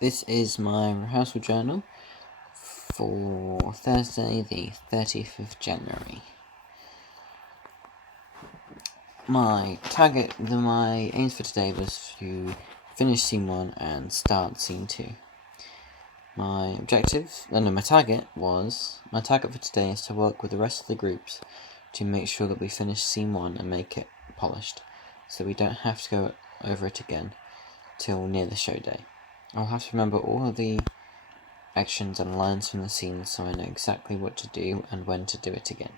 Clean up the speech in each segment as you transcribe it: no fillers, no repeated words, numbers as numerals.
This is my rehearsal journal for Thursday, the 30th of January. My aims for today was to finish scene 1 and start scene 2. My target for today is to work with the rest of the groups to make sure that we finish scene 1 and make it polished, so we don't have to go over it again till near the show day. I'll have to remember all of the actions and lines from the scene so I know exactly what to do and when to do it again.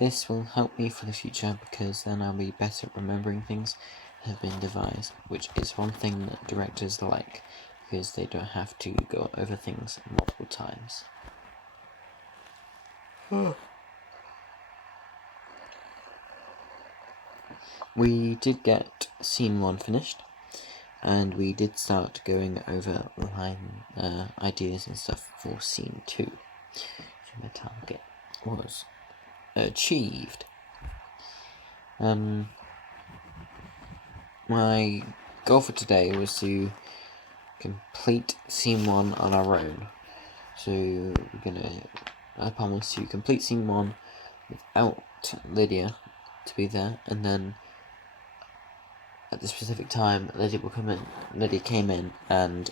This will help me for the future because then I'll be better at remembering things that have been devised, which is one thing that directors like because they don't have to go over things multiple times. We did get scene 1 finished, and we did start going over line ideas and stuff for scene 2. So my target was achieved. My goal for today was to complete scene 1 on our own. So I promise to complete scene 1 without Lydia to be there, and then at the specific time Lydia came in and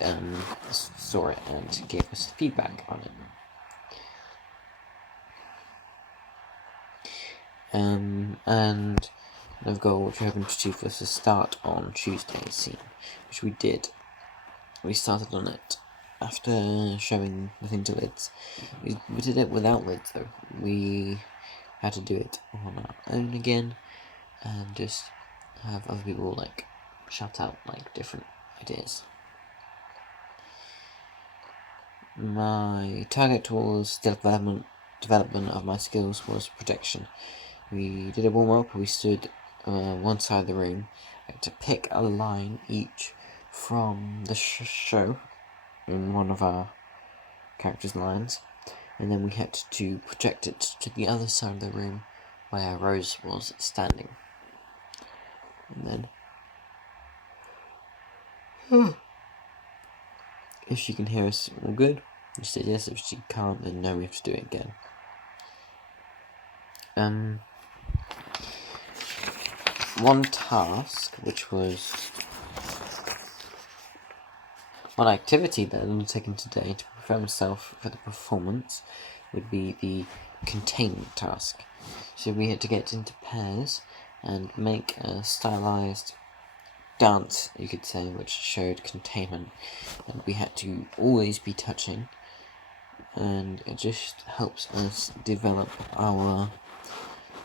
saw it and gave us feedback on it. And the goal which we hoping to achieve was to start on Tuesday's scene, which we did. We started on it after showing the thing to Lids. We did it without Lids though. We had to do it on our own again and just have other people shout out different ideas. My target towards development of my skills was projection. We did a warm-up. We stood one side of the room to pick a line each from the show in one of our characters' lines, and then we had to project it to the other side of the room where Rose was standing. And then if she can hear us all good, she said yes. If she can't, then no, we have to do it again. One task, which was one activity that I'm taking today to prepare myself for the performance, would be the containment task. So we had to get into pairs and make a stylized dance, you could say, which showed containment, and we had to always be touching, and it just helps us develop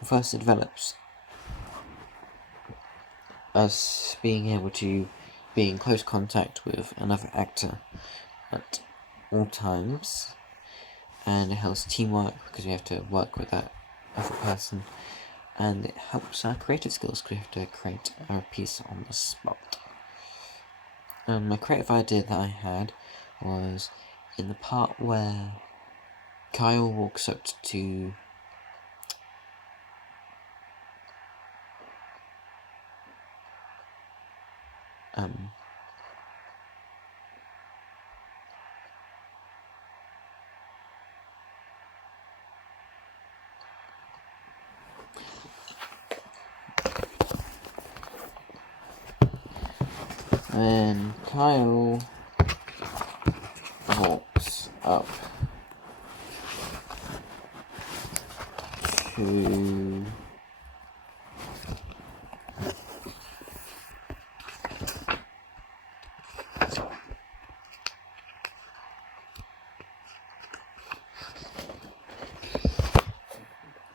it develops us being able to be in close contact with another actor at all times, and it helps teamwork because we have to work with that other person, and it helps our creative skills because we have to create our piece on the spot. My creative idea that I had was in the part where Kyle walks up to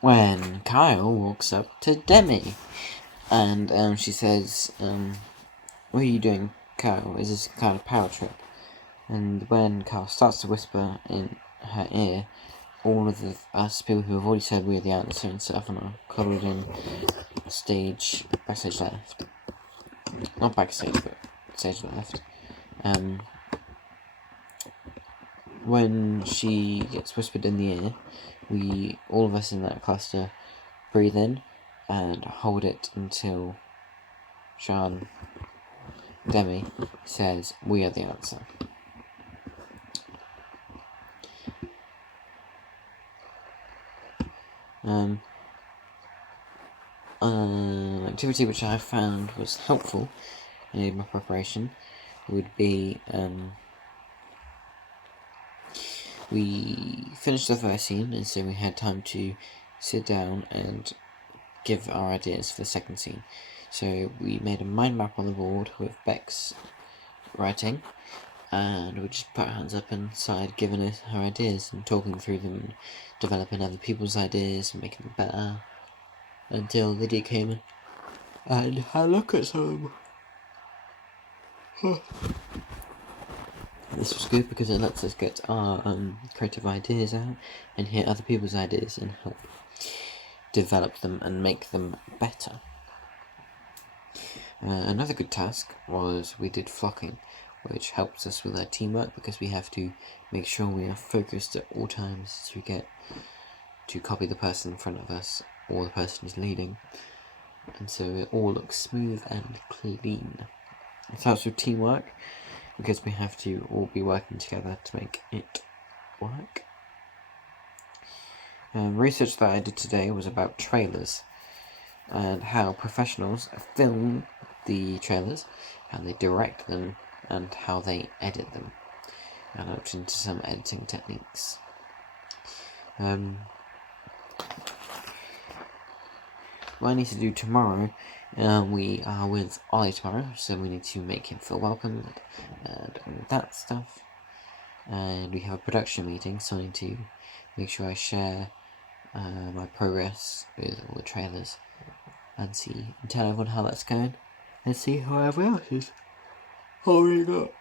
when Kyle walks up to Demi, and she says, what are you doing, Kyle? Is this kind of power trip? And when Kyle starts to whisper in her ear, all of us people who have already said we're the answer and stuff are covered in backstage left. Not backstage, but stage left. When she gets whispered in the ear, all of us in that cluster breathe in and hold it until Demi says, "We are the answer." Activity which I found was helpful in my preparation would be we finished the first scene, and so we had time to sit down and give our ideas for the second scene. So we made a mind map on the board with Bex writing, and we just put our hands up and started giving us her ideas and talking through them and developing other people's ideas and making them better until Lydia came in and had a look at some. This was good because it lets us get our creative ideas out and hear other people's ideas and help develop them and make them better. Another good task was we did flocking, which helps us with our teamwork because we have to make sure we are focused at all times to copy the person in front of us or the person who's leading, and so it all looks smooth and clean. It helps with teamwork because we have to all be working together to make it work. Research that I did today was about trailers and how professionals film the trailers, how they direct them, and how they edit them. I looked into some editing techniques. What I need to do tomorrow, we are with Ollie tomorrow, so we need to make him feel welcome and all that stuff. And we have a production meeting, so I need to make sure I share my progress with all the trailers and tell everyone how that's going and see how everyone else is holding up.